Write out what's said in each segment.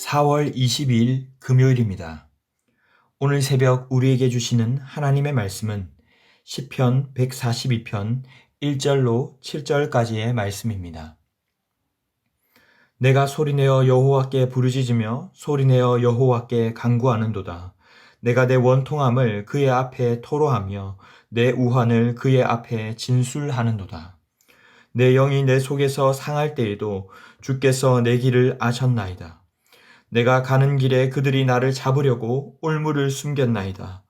4월 22일 금요일입니다. 오늘 새벽 우리에게 주시는 하나님의 말씀은 시편 142편 1절로 7절까지의 말씀입니다. 내가 소리내어 여호와께 부르짖으며 소리내어 여호와께 간구하는도다. 내가 내 원통함을 그의 앞에 토로하며 내 우환을 그의 앞에 진술하는도다. 내 영이 내 속에서 상할 때에도 주께서 내 길을 아셨나이다. 내가 가는 길에 그들이 나를 잡으려고 올무를 숨겼나이다.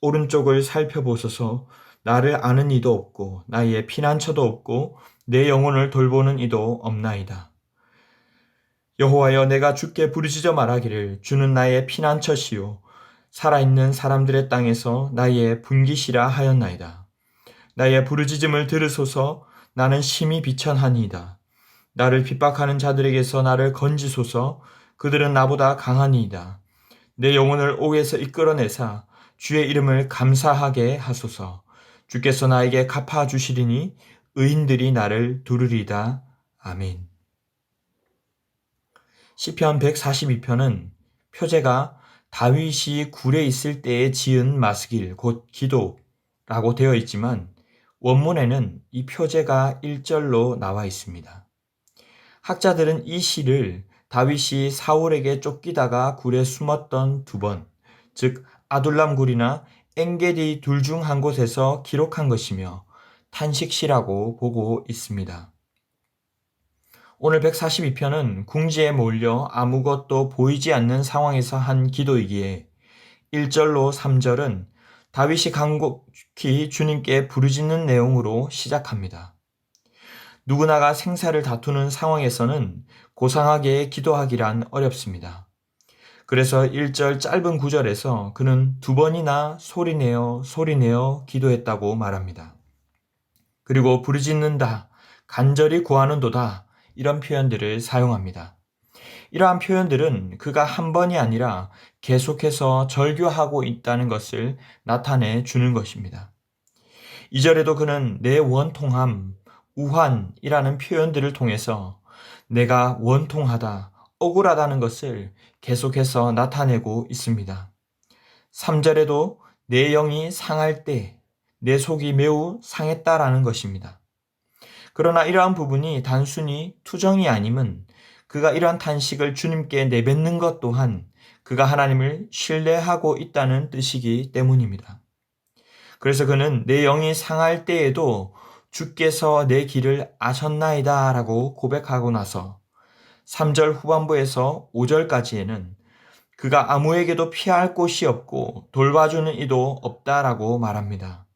오른쪽을 살펴보소서. 나를 아는 이도 없고 나의 피난처도 없고 내 영혼을 돌보는 이도 없나이다. 여호와여, 내가 주께 부르짖어 말하기를 주는 나의 피난처시요 살아있는 사람들의 땅에서 나의 분기시라 하였나이다. 나의 부르짖음을 들으소서. 나는 심히 비천하니이다. 나를 핍박하는 자들에게서 나를 건지소서. 그들은 나보다 강하니이다. 내 영혼을 옥에서 이끌어내사 주의 이름을 감사하게 하소서. 주께서 나에게 갚아주시리니 의인들이 나를 두르리다. 아멘. 시편 142편은 표제가 다윗이 굴에 있을 때에 지은 마스길 곧 기도라고 되어 있지만 원문에는 이 표제가 1절로 나와 있습니다. 학자들은 이 시를 다윗이 사울에게 쫓기다가 굴에 숨었던 두 번, 즉 아둘람 굴이나 엔게디 둘 중 한 곳에서 기록한 것이며 탄식시라고 보고 있습니다. 오늘 142편은 궁지에 몰려 아무것도 보이지 않는 상황에서 한 기도이기에 1절로 3절은 다윗이 간곡히 주님께 부르짖는 내용으로 시작합니다. 누구나가 생사를 다투는 상황에서는 고상하게 기도하기란 어렵습니다. 그래서 1절 짧은 구절에서 그는 두 번이나 소리내어 기도했다고 말합니다. 그리고 부르짖는다, 간절히 구하는도다 이런 표현들을 사용합니다. 이러한 표현들은 그가 한 번이 아니라 계속해서 절규하고 있다는 것을 나타내 주는 것입니다. 2절에도 그는 내 원통함, 우환이라는 표현들을 통해서 내가 원통하다, 억울하다는 것을 계속해서 나타내고 있습니다. 3절에도 내 영이 상할 때 내 속이 매우 상했다라는 것입니다. 그러나 이러한 부분이 단순히 투정이 아님은 그가 이러한 탄식을 주님께 내뱉는 것 또한 그가 하나님을 신뢰하고 있다는 뜻이기 때문입니다. 그래서 그는 내 영이 상할 때에도 주께서 내 길을 아셨나이다 라고 고백하고 나서 3절 후반부에서 5절까지에는 그가 아무에게도 피할 곳이 없고 돌봐주는 이도 없다라고 말합니다.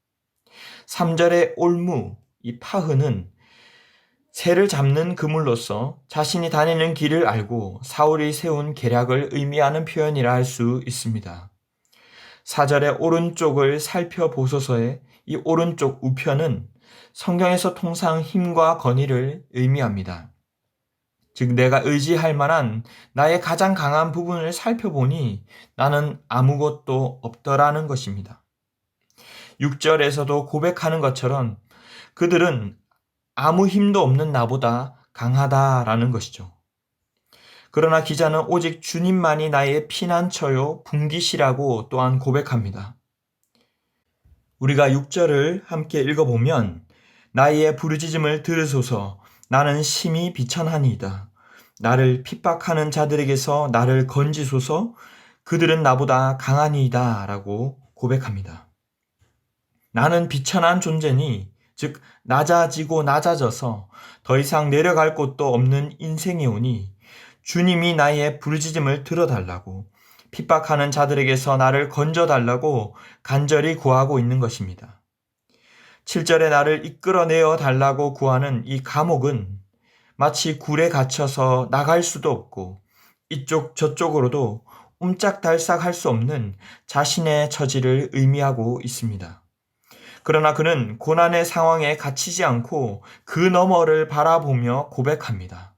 3절의 올무, 이 파흐는 새를 잡는 그물로서 자신이 다니는 길을 알고 사울이 세운 계략을 의미하는 표현이라 할 수 있습니다. 4절의 오른쪽을 살펴보소서의 이 오른쪽 우편은 성경에서 통상 힘과 권위를 의미합니다. 즉 내가 의지할 만한 나의 가장 강한 부분을 살펴보니 나는 아무것도 없더라는 것입니다. 6절에서도 고백하는 것처럼 그들은 아무 힘도 없는 나보다 강하다라는 것이죠. 그러나 기자는 오직 주님만이 나의 피난처요 분기시라고 또한 고백합니다. 우리가 6절을 함께 읽어보면 나의 부르짖음을 들으소서. 나는 심히 비천하니이다. 나를 핍박하는 자들에게서 나를 건지소서. 그들은 나보다 강하니이다 라고 고백합니다. 나는 비천한 존재니 즉 낮아지고 낮아져서 더 이상 내려갈 곳도 없는 인생이오니 주님이 나의 부르짖음을 들어달라고 핍박하는 자들에게서 나를 건져달라고 간절히 구하고 있는 것입니다. 7절에 나를 이끌어내어 달라고 구하는 이 감옥은 마치 굴에 갇혀서 나갈 수도 없고 이쪽 저쪽으로도 옴짝달싹 할 수 없는 자신의 처지를 의미하고 있습니다. 그러나 그는 고난의 상황에 갇히지 않고 그 너머를 바라보며 고백합니다.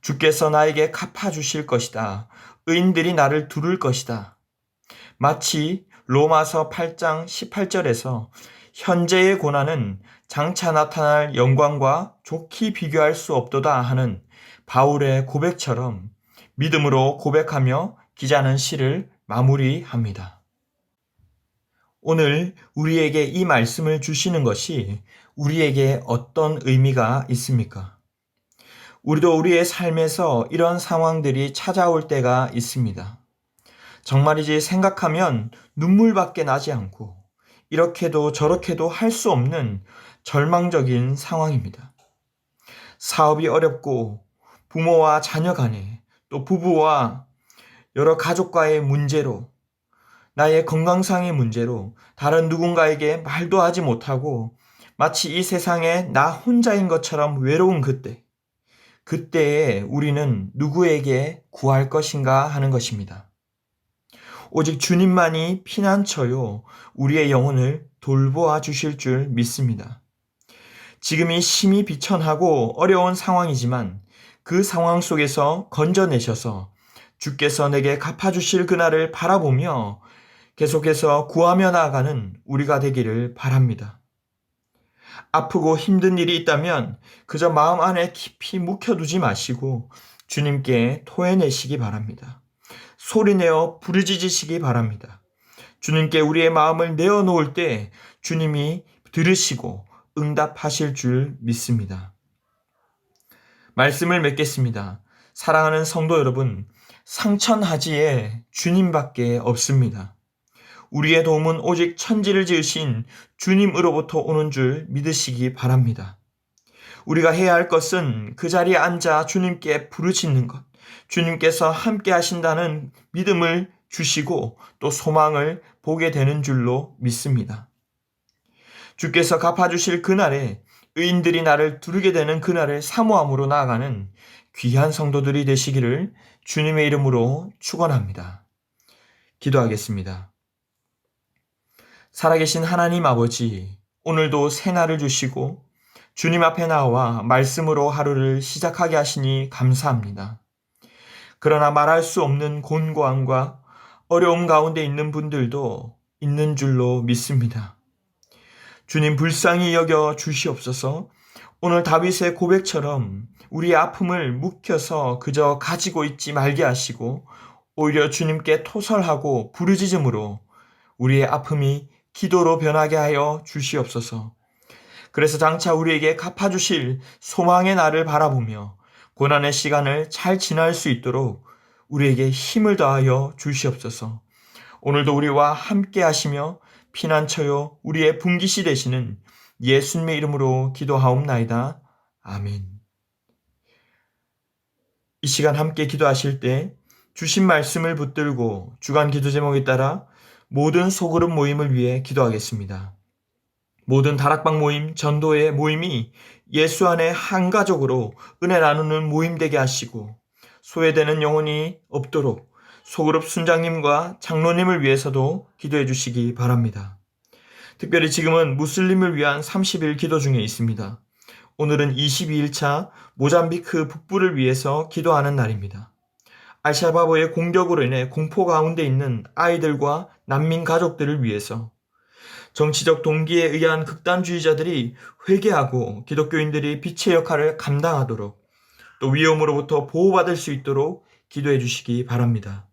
주께서 나에게 갚아주실 것이다. 의인들이 나를 두를 것이다. 마치 로마서 8장 18절에서 현재의 고난은 장차 나타날 영광과 좋게 비교할 수 없도다 하는 바울의 고백처럼 믿음으로 고백하며 기자는 시를 마무리합니다. 오늘 우리에게 이 말씀을 주시는 것이 우리에게 어떤 의미가 있습니까? 우리도 우리의 삶에서 이런 상황들이 찾아올 때가 있습니다. 정말이지 생각하면 눈물밖에 나지 않고 이렇게도 저렇게도 할 수 없는 절망적인 상황입니다. 사업이 어렵고 부모와 자녀 간에 또 부부와 여러 가족과의 문제로 나의 건강상의 문제로 다른 누군가에게 말도 하지 못하고 마치 이 세상에 나 혼자인 것처럼 외로운 그때에 우리는 누구에게 구할 것인가 하는 것입니다. 오직 주님만이 피난처요 우리의 영혼을 돌보아 주실 줄 믿습니다. 지금이 심히 비천하고 어려운 상황이지만 그 상황 속에서 건져내셔서 주께서 내게 갚아주실 그날을 바라보며 계속해서 구하며 나아가는 우리가 되기를 바랍니다. 아프고 힘든 일이 있다면 그저 마음 안에 깊이 묵혀두지 마시고 주님께 토해내시기 바랍니다. 소리내어 부르짖으시기 바랍니다. 주님께 우리의 마음을 내어놓을 때 주님이 들으시고 응답하실 줄 믿습니다. 말씀을 맺겠습니다. 사랑하는 성도 여러분, 상천하지에 주님밖에 없습니다. 우리의 도움은 오직 천지를 지으신 주님으로부터 오는 줄 믿으시기 바랍니다. 우리가 해야 할 것은 그 자리에 앉아 주님께 부르짖는 것, 주님께서 함께 하신다는 믿음을 주시고 또 소망을 보게 되는 줄로 믿습니다. 주께서 갚아주실 그날에 의인들이 나를 두르게 되는 그날을 사모함으로 나아가는 귀한 성도들이 되시기를 주님의 이름으로 축원합니다. 기도하겠습니다. 살아계신 하나님 아버지, 오늘도 새날을 주시고 주님 앞에 나와 말씀으로 하루를 시작하게 하시니 감사합니다. 그러나 말할 수 없는 곤고함과 어려움 가운데 있는 분들도 있는 줄로 믿습니다. 주님 불쌍히 여겨 주시옵소서. 오늘 다윗의 고백처럼 우리의 아픔을 묵혀서 그저 가지고 있지 말게 하시고 오히려 주님께 토설하고 부르짖음으로 우리의 아픔이 기도로 변하게 하여 주시옵소서. 그래서 장차 우리에게 갚아주실 소망의 날을 바라보며 고난의 시간을 잘 지날 수 있도록 우리에게 힘을 더하여 주시옵소서. 오늘도 우리와 함께 하시며 피난처요 우리의 분기시 되시는 예수님의 이름으로 기도하옵나이다. 아멘. 이 시간 함께 기도하실 때 주신 말씀을 붙들고 주간 기도 제목에 따라 모든 소그룹 모임을 위해 기도하겠습니다. 모든 다락방 모임, 전도회 모임이 예수 안에 한 가족으로 은혜 나누는 모임 되게 하시고 소외되는 영혼이 없도록 소그룹 순장님과 장로님을 위해서도 기도해 주시기 바랍니다. 특별히 지금은 무슬림을 위한 30일 기도 중에 있습니다. 오늘은 22일차 모잠비크 북부를 위해서 기도하는 날입니다. 알샤바브의 공격으로 인해 공포 가운데 있는 아이들과 난민 가족들을 위해서 정치적 동기에 의한 극단주의자들이 회개하고 기독교인들이 빛의 역할을 감당하도록 또 위험으로부터 보호받을 수 있도록 기도해 주시기 바랍니다.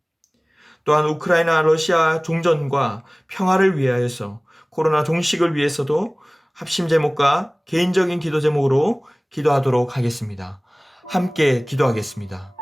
또한 우크라이나 러시아 종전과 평화를 위하여서 코로나 종식을 위해서도 합심 제목과 개인적인 기도 제목으로 기도하도록 하겠습니다. 함께 기도하겠습니다.